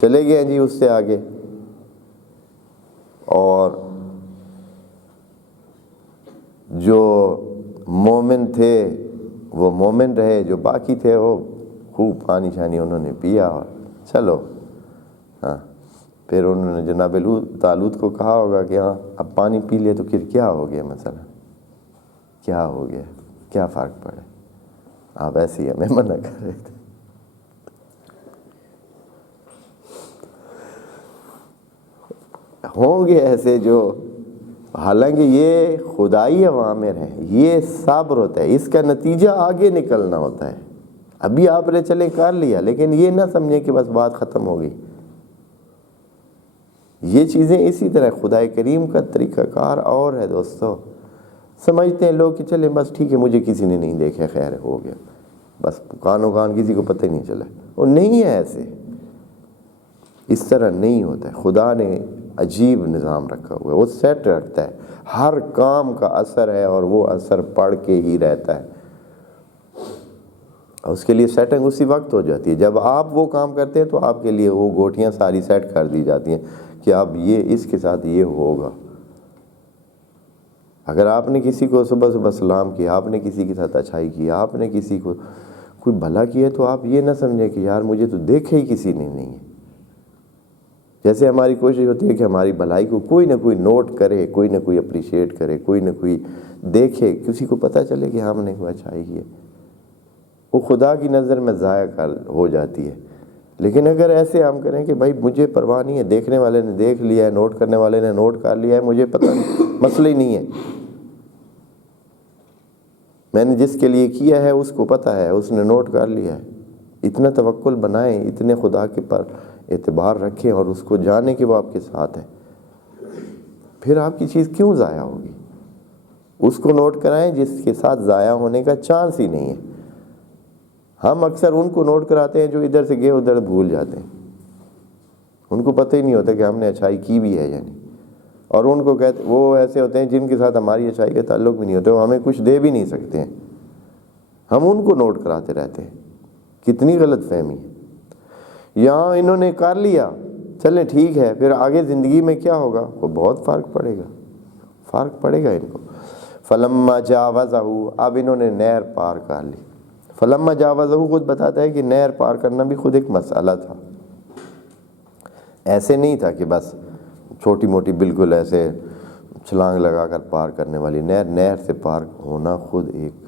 چلے گئے جی اس سے آگے، اور جو مومن تھے وہ مومن رہے، جو باقی تھے وہ خوب پانی شانی انہوں نے پیا اور چلو۔ ہاں، پھر انہوں نے جناب طالوت کو کہا ہوگا کہ ہاں اب پانی پی لے تو پھر کیا ہو گیا، مثلا کیا ہو گیا، کیا فرق پڑے، آپ ایسے ہی ہمیں منع کر رہے تھے۔ ہوں گے ایسے جو، حالانکہ یہ خدائی اوامر ہیں، یہ صبر ہوتا ہے، اس کا نتیجہ آگے نکلنا ہوتا ہے۔ ابھی آپ نے چلے کر لیا، لیکن یہ نہ سمجھیں کہ بس بات ختم ہو گئی۔ یہ چیزیں اسی طرح خدا کریم کا طریقہ کار اور ہے دوستو۔ سمجھتے ہیں لوگ کہ چلیں بس ٹھیک ہے، مجھے کسی نے نہیں دیکھا، خیر ہو گیا، بس کانوں کان کسی کو پتہ ہی نہیں چلا۔ وہ نہیں ہے ایسے، اس طرح نہیں ہوتا ہے۔ خدا نے عجیب نظام رکھا ہوا ہے، وہ سیٹ رکھتا ہے، ہر کام کا اثر ہے اور وہ اثر پڑھ کے ہی رہتا ہے، اور اس کے لیے سیٹنگ اسی وقت ہو جاتی ہے جب آپ وہ کام کرتے ہیں، تو آپ کے لیے وہ گوٹیاں ساری سیٹ کر دی جاتی ہیں کہ اب یہ اس کے ساتھ یہ ہوگا۔ اگر آپ نے کسی کو صبح صبح سلام کیا، آپ نے کسی کے ساتھ اچھائی کی، آپ نے کسی کو کوئی بھلا کیا، تو آپ یہ نہ سمجھیں کہ یار مجھے تو دیکھے ہی کسی نے نہیں ہے۔ جیسے ہماری کوشش ہوتی ہے کہ ہماری بھلائی کو کوئی نہ کوئی نوٹ کرے، کوئی نہ کوئی اپریشیٹ کرے، کوئی نہ کوئی دیکھے، کسی کو پتہ چلے کہ ہم نے کوئی اچھائی کی ہے، وہ خدا کی نظر میں ضائع ہو جاتی ہے۔ لیکن اگر ایسے ہم کریں کہ بھائی مجھے پرواہ نہیں ہے، دیکھنے والے نے دیکھ لیا ہے، نوٹ کرنے والے نے نوٹ کر لیا ہے، مجھے پتہ نہیں، مسئلہ ہی نہیں ہے، میں نے جس کے لیے کیا ہے اس کو پتہ ہے، اس نے نوٹ کر لیا ہے، اتنا توکل بنائیں، اتنے خدا کے پر اعتبار رکھیں اور اس کو جانیں کہ وہ آپ کے ساتھ ہے، پھر آپ کی چیز کیوں ضائع ہوگی؟ اس کو نوٹ کرائیں جس کے ساتھ ضائع ہونے کا چانس ہی نہیں ہے۔ ہم اکثر ان کو نوٹ کراتے ہیں جو ادھر سے گئے ادھر بھول جاتے ہیں، ان کو پتہ ہی نہیں ہوتا کہ ہم نے اچھائی کی بھی ہے یعنی، اور ان کو کہتے وہ ایسے ہوتے ہیں جن کے ساتھ ہماری اچھائی کا تعلق بھی نہیں ہوتا، وہ ہمیں کچھ دے بھی نہیں سکتے ہیں، ہم ان کو نوٹ کراتے رہتے ہیں۔ کتنی غلط فہمی ہے۔ یہاں انہوں نے کر لیا، چلیں ٹھیک ہے، پھر آگے زندگی میں کیا ہوگا، وہ بہت فرق پڑے گا، فرق پڑے گا ان کو۔ فلما جاوزہ، اب انہوں نے نہر پار کر لی۔ فلما جاوزہ خود بتاتا ہے کہ نہر پار کرنا بھی خود ایک مسئلہ تھا، ایسے نہیں تھا کہ بس چھوٹی موٹی بالکل ایسے چھلانگ لگا کر پار کرنے والی نہر، نہر سے پار ہونا خود ایک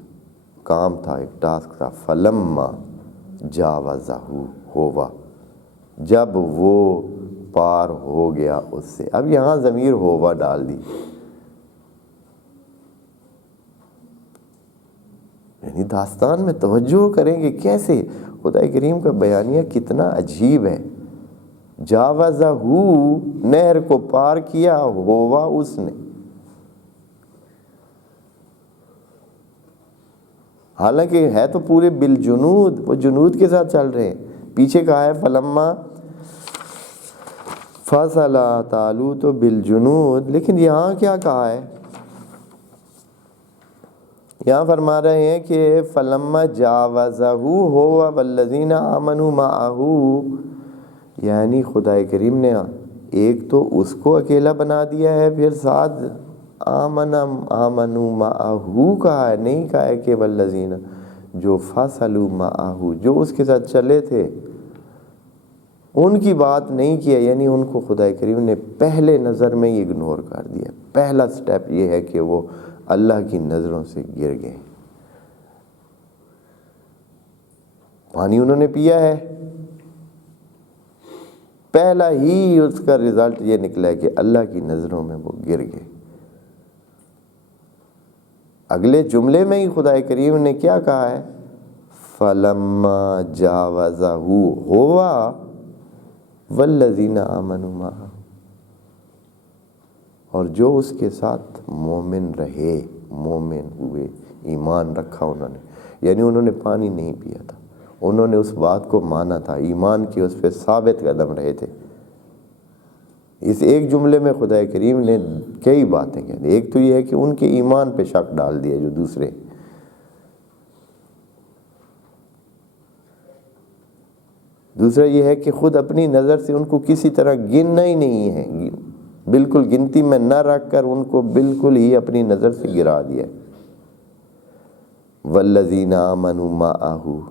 کام تھا، ایک ٹاسک تھا۔ فلما جاوزہ ہوا، جب وہ پار ہو گیا اس سے، اب یہاں ضمیر ہوا ڈال دی، یعنی داستان میں توجہ کریں کہ کیسے خدا کریم کا بیانیہ کتنا عجیب ہے۔ جاوزہ، نہر کو پار کیا، ہوا اس نے، حالانکہ ہے تو پورے بالجنود، وہ جنود کے ساتھ چل رہے ہیں۔ پیچھے کہا ہے فلما فصل طالوت بالجنود، لیکن یہاں کیا کہا ہے؟ یہاں فرما رہے ہیں کہ فلما جاوزہ ہوا والذین آمنوا معہ، یعنی خدا کریم نے ایک تو اس کو اکیلا بنا دیا ہے، پھر ساتھ آمنوا معہ کہا ہے، نہیں کہا ہے کہ والذین، جو فصلوا معہ، جو اس کے ساتھ چلے تھے ان کی بات نہیں کیا، یعنی ان کو خدا کریم نے پہلے نظر میں ہی اگنور کر دیا۔ پہلا سٹیپ یہ ہے کہ وہ اللہ کی نظروں سے گر گئے۔ پانی انہوں نے پیا ہے، پہلا ہی اس کا رزلٹ یہ نکلا ہے کہ اللہ کی نظروں میں وہ گر گئے۔ اگلے جملے میں ہی خدا کریم نے کیا کہا ہے؟ فلما جاوزہ ہوا والذین آمنوا معہ، اور جو اس کے ساتھ مومن رہے، مومن ہوئے، ایمان رکھا انہوں نے، یعنی انہوں نے پانی نہیں پیا تھا، انہوں نے اس بات کو مانا تھا، ایمان کی اس پہ ثابت قدم رہے تھے۔ اس ایک جملے میں خدا کریم نے کئی باتیں کہہ دی۔ ایک تو یہ ہے کہ ان کے ایمان پہ شک ڈال دیا، جو دوسرے، دوسرا یہ ہے کہ خود اپنی نظر سے ان کو کسی طرح گننا ہی نہیں ہے، بالکل گنتی میں نہ رکھ کر ان کو بالکل ہی اپنی نظر سے گرا دیا۔ والذین آمنوا معہ،